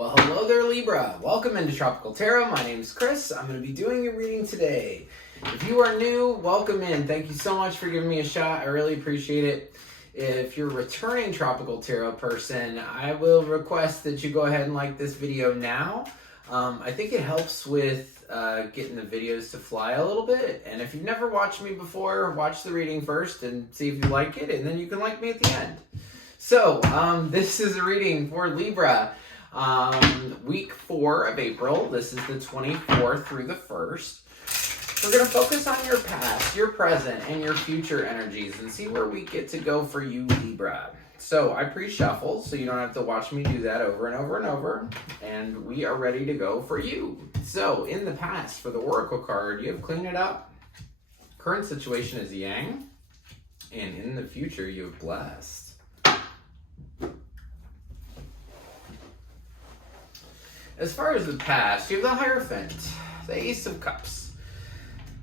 Well, hello there, Libra. Welcome into Tropical Tarot. My name's Chris. I'm going to be doing your reading today. If you are new, welcome in. Thank you so much for giving me a shot. I really appreciate it. If you're a returning Tropical Tarot person, I will request that you go ahead and like this video now. I think it helps with getting the videos to fly a little bit. And if you've never watched me before, watch the reading first and see if you like it, and then you can like me at the end. So, this is a reading for Libra. Week 4 of April. This is the 24th through the 1st. We're going to focus on your past, your present, and your future energies and see where we get to go for you, Libra. So I pre-shuffle, so you don't have to watch me do that over and over and over. And we are ready to go for you. So in the past, for the Oracle card, you have cleaned it up. Current situation is Yang. And in the future, you have blessed. As far as the past, you have the Hierophant, the Ace of Cups,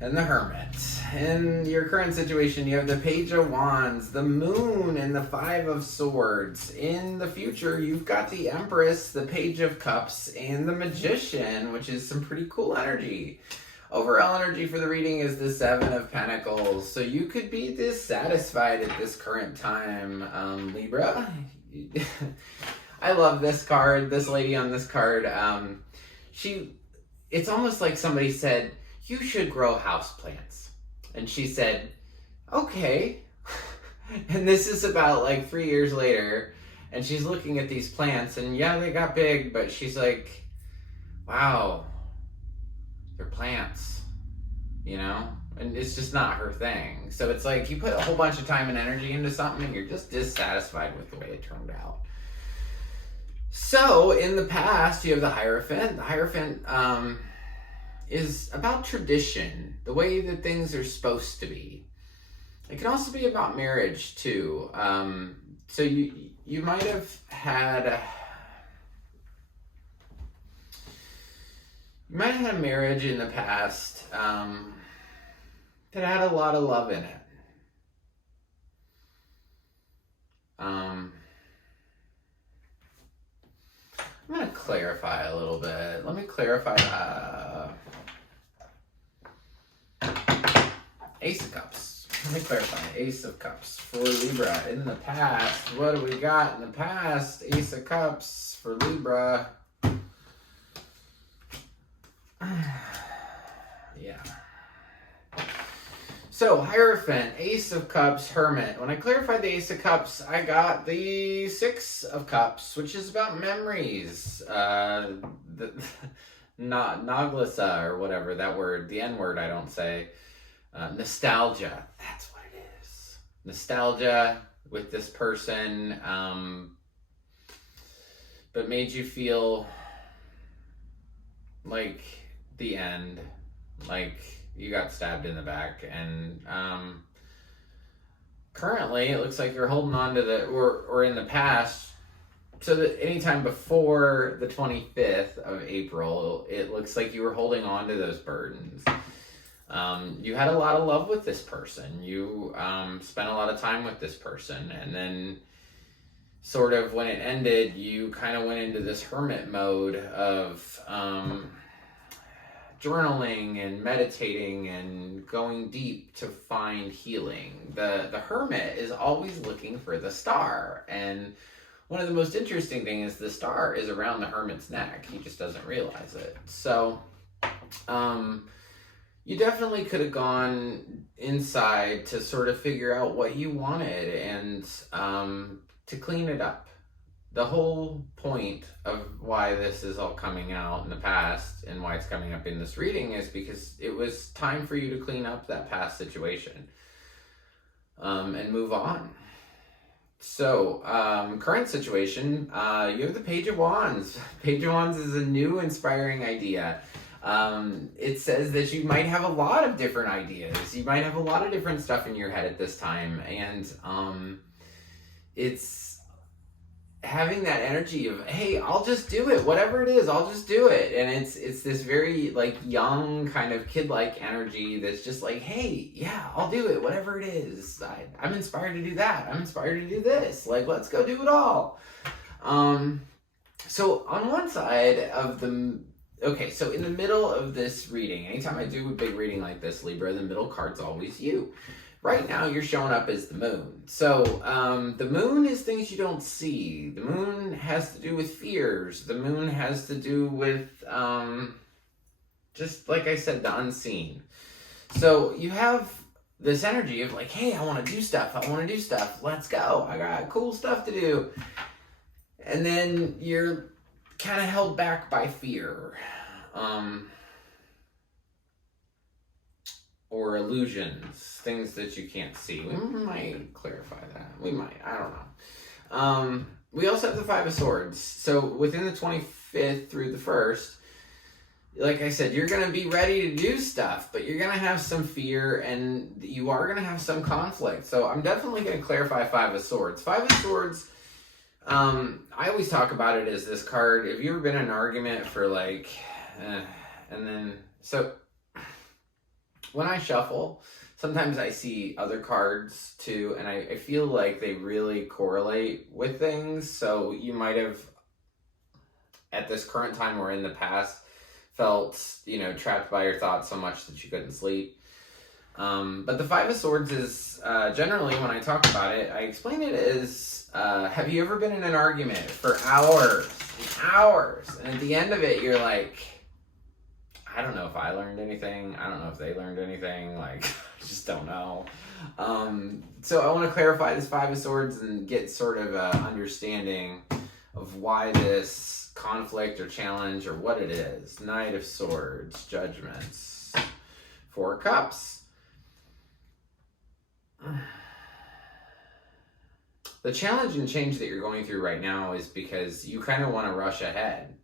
and the Hermit. In your current situation, you have the Page of Wands, the Moon, and the Five of Swords. In the future, you've got the Empress, the Page of Cups, and the Magician, which is some pretty cool energy. Overall energy for the reading is the Seven of Pentacles. So you could be dissatisfied at this current time, Libra. I love this card. This lady on this card, it's almost like somebody said, you should grow houseplants. And she said, okay. And this is about like 3 years later, and she's looking at these plants, and yeah, they got big, but she's like, wow, they're plants, you know? And it's just not her thing. So it's like you put a whole bunch of time and energy into something, and you're just dissatisfied with the way it turned out. So, in the past, you have the Hierophant. The Hierophant is about tradition, the way that things are supposed to be. It can also be about marriage, too. So, you might have had a marriage in the past that had a lot of love in it. I'm going to clarify a little bit. Let me clarify. Ace of Cups. Let me clarify. Ace of Cups for Libra. In the past, what do we got in the past? Ace of Cups for Libra. Yeah. So, Hierophant, Ace of Cups, Hermit. When I clarified the Ace of Cups, I got the Six of Cups, which is about memories. Naglasa, or whatever, that word, the N word I don't say. Nostalgia, that's what it is. Nostalgia with this person, but made you feel like the end, like you got stabbed in the back. And currently it looks like you're holding on to or in the past, so that anytime before the 25th of April, it looks like you were holding on to those burdens. You had a lot of love with this person. You spent a lot of time with this person, and then sort of when it ended, you kind of went into this hermit mode of journaling and meditating and going deep to find healing. The hermit is always looking for the star, and one of the most interesting things is the star is around the hermit's neck. He just doesn't realize it. So you definitely could have gone inside to sort of figure out what you wanted and to clean it up. The whole point of why this is all coming out in the past and why it's coming up in this reading is because it was time for you to clean up that past situation and move on. So, current situation, you have the Page of Wands. Page of Wands is a new inspiring idea. It says that you might have a lot of different ideas. You might have a lot of different stuff in your head at this time. And it's having that energy of, hey, I'll just do it. Whatever it is, I'll just do it. And it's this very like young kind of kid-like energy that's just like, hey, yeah, I'll do it. Whatever it is. I'm inspired to do that. I'm inspired to do this. Like, let's go do it all. So on one side of the, okay, so in the middle of this reading, anytime I do a big reading like this, Libra, the middle card's always you. Right now, you're showing up as the moon. So the moon is things you don't see. The moon has to do with fears. The moon has to do with, just like I said, the unseen. So you have this energy of like, hey, I want to do stuff. I want to do stuff. Let's go. I got cool stuff to do. And then you're kind of held back by fear. Or illusions, things that you can't see. We might clarify that. We might. I don't know. We also have the Five of Swords. So within the 25th through the 1st, like I said, you're going to be ready to do stuff, but you're going to have some fear and you are going to have some conflict. So I'm definitely going to clarify Five of Swords. Five of Swords, I always talk about it as this card. Have you ever been in an argument for like, and then, so when I shuffle, sometimes I see other cards too, and I feel like they really correlate with things. So you might have, at this current time or in the past, felt, trapped by your thoughts so much that you couldn't sleep. But the Five of Swords is, generally when I talk about it, I explain it as, have you ever been in an argument for hours and hours, and at the end of it, you're like, I don't know if I learned anything. I don't know if they learned anything. Like, I just don't know. So I want to clarify this Five of Swords and get sort of a understanding of why this conflict or challenge or what it is. Knight of Swords, Judgments, Four of Cups. The challenge and change that you're going through right now is because you kind of want to rush ahead,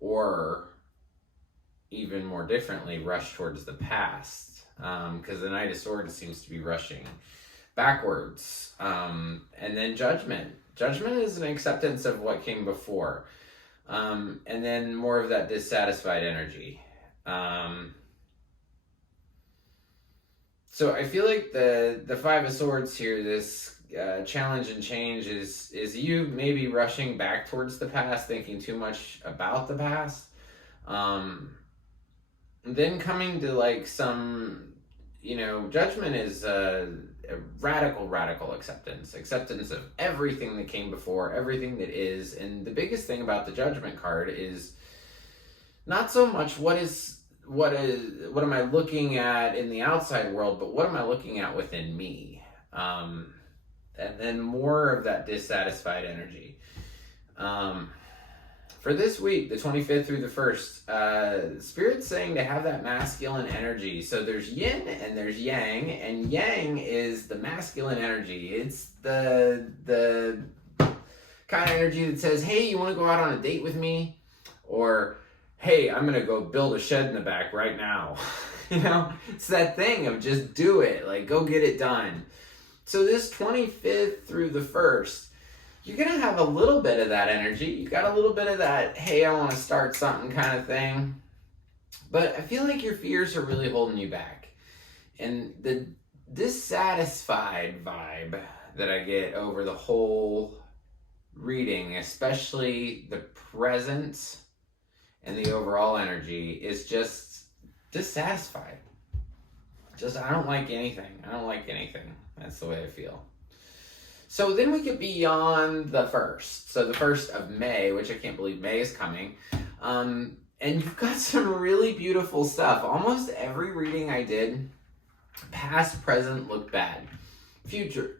or even more differently, rush towards the past, because the Knight of Swords seems to be rushing backwards. And then Judgment. Judgment is an acceptance of what came before, and then more of that dissatisfied energy. So I feel like the Five of Swords here, this challenge and change is you maybe rushing back towards the past, thinking too much about the past. Then coming to like some, Judgment is a radical acceptance of everything that came before, everything that is. And the biggest thing about the Judgment card is not so much what am I looking at in the outside world, but what am I looking at within me? And then more of that dissatisfied energy. For this week, the 25th through the 1st, Spirit's saying to have that masculine energy. So there's yin and there's yang, and yang is the masculine energy. It's the kind of energy that says, hey, you want to go out on a date with me? Or, hey, I'm going to go build a shed in the back right now. It's that thing of just do it, like go get it done. So this 25th through the 1st, you're going to have a little bit of that energy. You got a little bit of that, hey, I want to start something kind of thing. But I feel like your fears are really holding you back. And the dissatisfied vibe that I get over the whole reading, especially the present and the overall energy, is just dissatisfied. Just, I don't like anything. That's the way I feel. So then we get beyond the 1st. So the 1st of May, which I can't believe May is coming. And you've got some really beautiful stuff. Almost every reading I did, past, present, looked bad. Future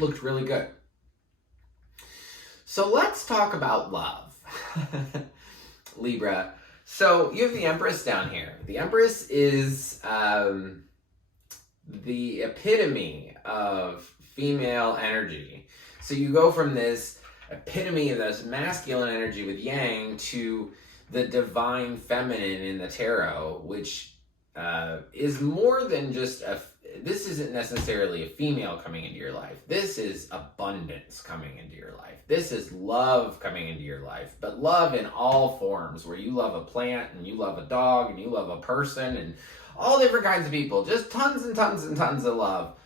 looked really good. So let's talk about love. Libra. So you have the Empress down here. The Empress is the epitome of female energy. So you go from this epitome of this masculine energy with yang to the divine feminine in the tarot, which is more than just this isn't necessarily a female coming into your life. This is abundance coming into your life. This is love coming into your life, but love in all forms, where you love a plant and you love a dog and you love a person and all different kinds of people, just tons and tons and tons of love.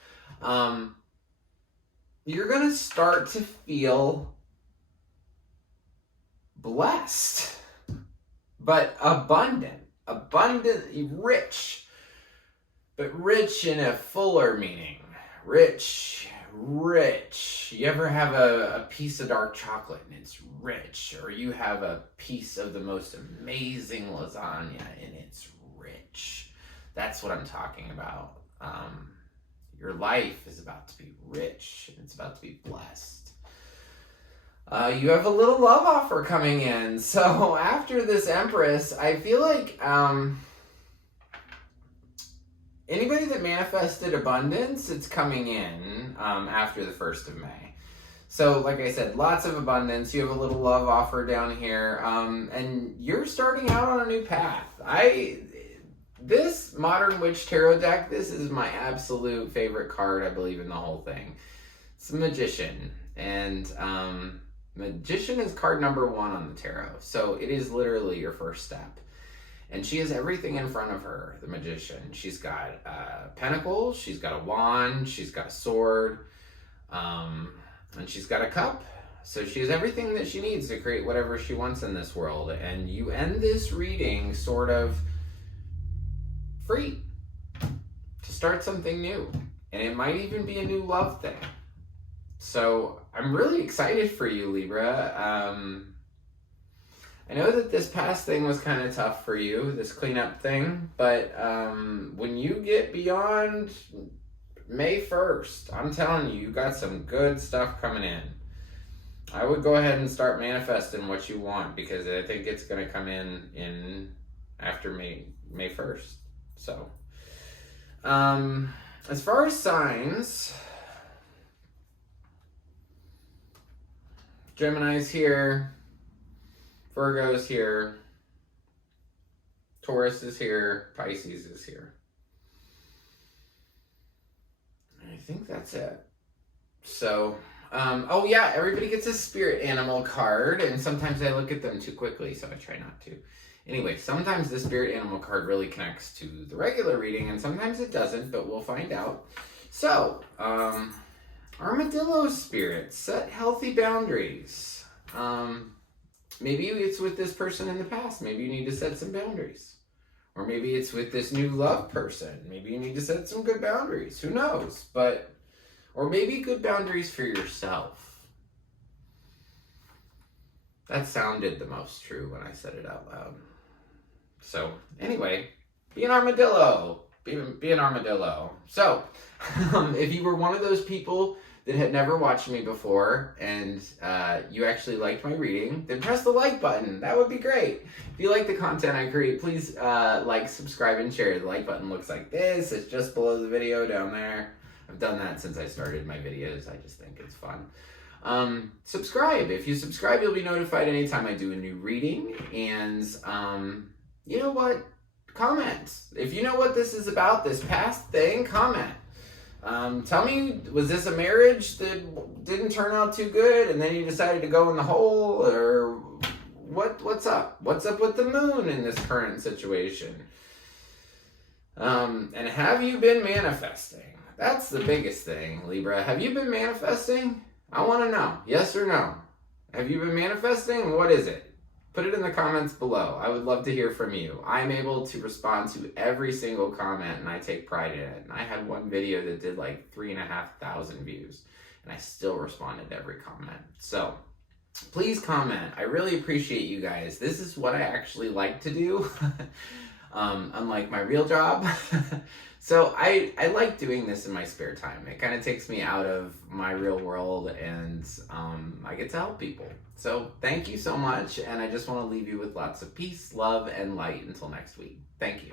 You're going to start to feel blessed, but abundant, rich, but rich in a fuller meaning. Rich. You ever have a piece of dark chocolate and it's rich, or you have a piece of the most amazing lasagna and it's rich. That's what I'm talking about. Your life is about to be rich, and it's about to be blessed. You have a little love offer coming in. So after this Empress, I feel like anybody that manifested abundance, it's coming in after the 1st of May. So like I said, lots of abundance. You have a little love offer down here, and you're starting out on a new path. This Modern Witch Tarot deck, this is my absolute favorite card, I believe, in the whole thing. It's the Magician, and Magician is card number 1 on the tarot, so it is literally your first step. And she has everything in front of her, the Magician. She's got pentacles, she's got a wand, she's got a sword, and she's got a cup. So she has everything that she needs to create whatever she wants in this world. And you end this reading sort of free to start something new, and it might even be a new love thing. So I'm really excited for you, Libra. I know that this past thing was kind of tough for you, this cleanup thing, but when you get beyond May 1st, I'm telling you, you got some good stuff coming in. I would go ahead and start manifesting what you want, because I think it's going to come in after May 1st. So, as far as signs, Gemini's here, Virgo's here, Taurus is here, Pisces is here. I think that's it. So, oh yeah, everybody gets a spirit animal card, and sometimes I look at them too quickly, so I try not to. Anyway, sometimes the spirit animal card really connects to the regular reading, and sometimes it doesn't, but we'll find out. So, armadillo spirit, set healthy boundaries. Maybe it's with this person in the past. Maybe you need to set some boundaries. Or maybe it's with this new love person. Maybe you need to set some good boundaries. Who knows? Or maybe good boundaries for yourself. That sounded the most true when I said it out loud. So, anyway, be an armadillo. Be an armadillo. So, if you were one of those people that had never watched me before and you actually liked my reading, then press the like button. That would be great. If you like the content I create, please like, subscribe, and share. The like button looks like this. It's just below the video down there. I've done that since I started my videos. I just think it's fun. Subscribe. If you subscribe, you'll be notified anytime I do a new reading. And you know what? Comment. If you know what this is about, this past thing, comment. Tell me, was this a marriage that didn't turn out too good and then you decided to go in the hole? Or what's up? What's up with the moon in this current situation? And have you been manifesting? That's the biggest thing, Libra. Have you been manifesting? I want to know. Yes or no? Have you been manifesting? What is it? Put it in the comments below. I would love to hear from you. I'm able to respond to every single comment, and I take pride in it. And I had one video that did like 3,500 views, and I still responded to every comment. So please comment. I really appreciate you guys. This is what I actually like to do, unlike my real job. So I like doing this in my spare time. It kind of takes me out of my real world, and I get to help people. So thank you so much, and I just want to leave you with lots of peace, love, and light until next week. Thank you.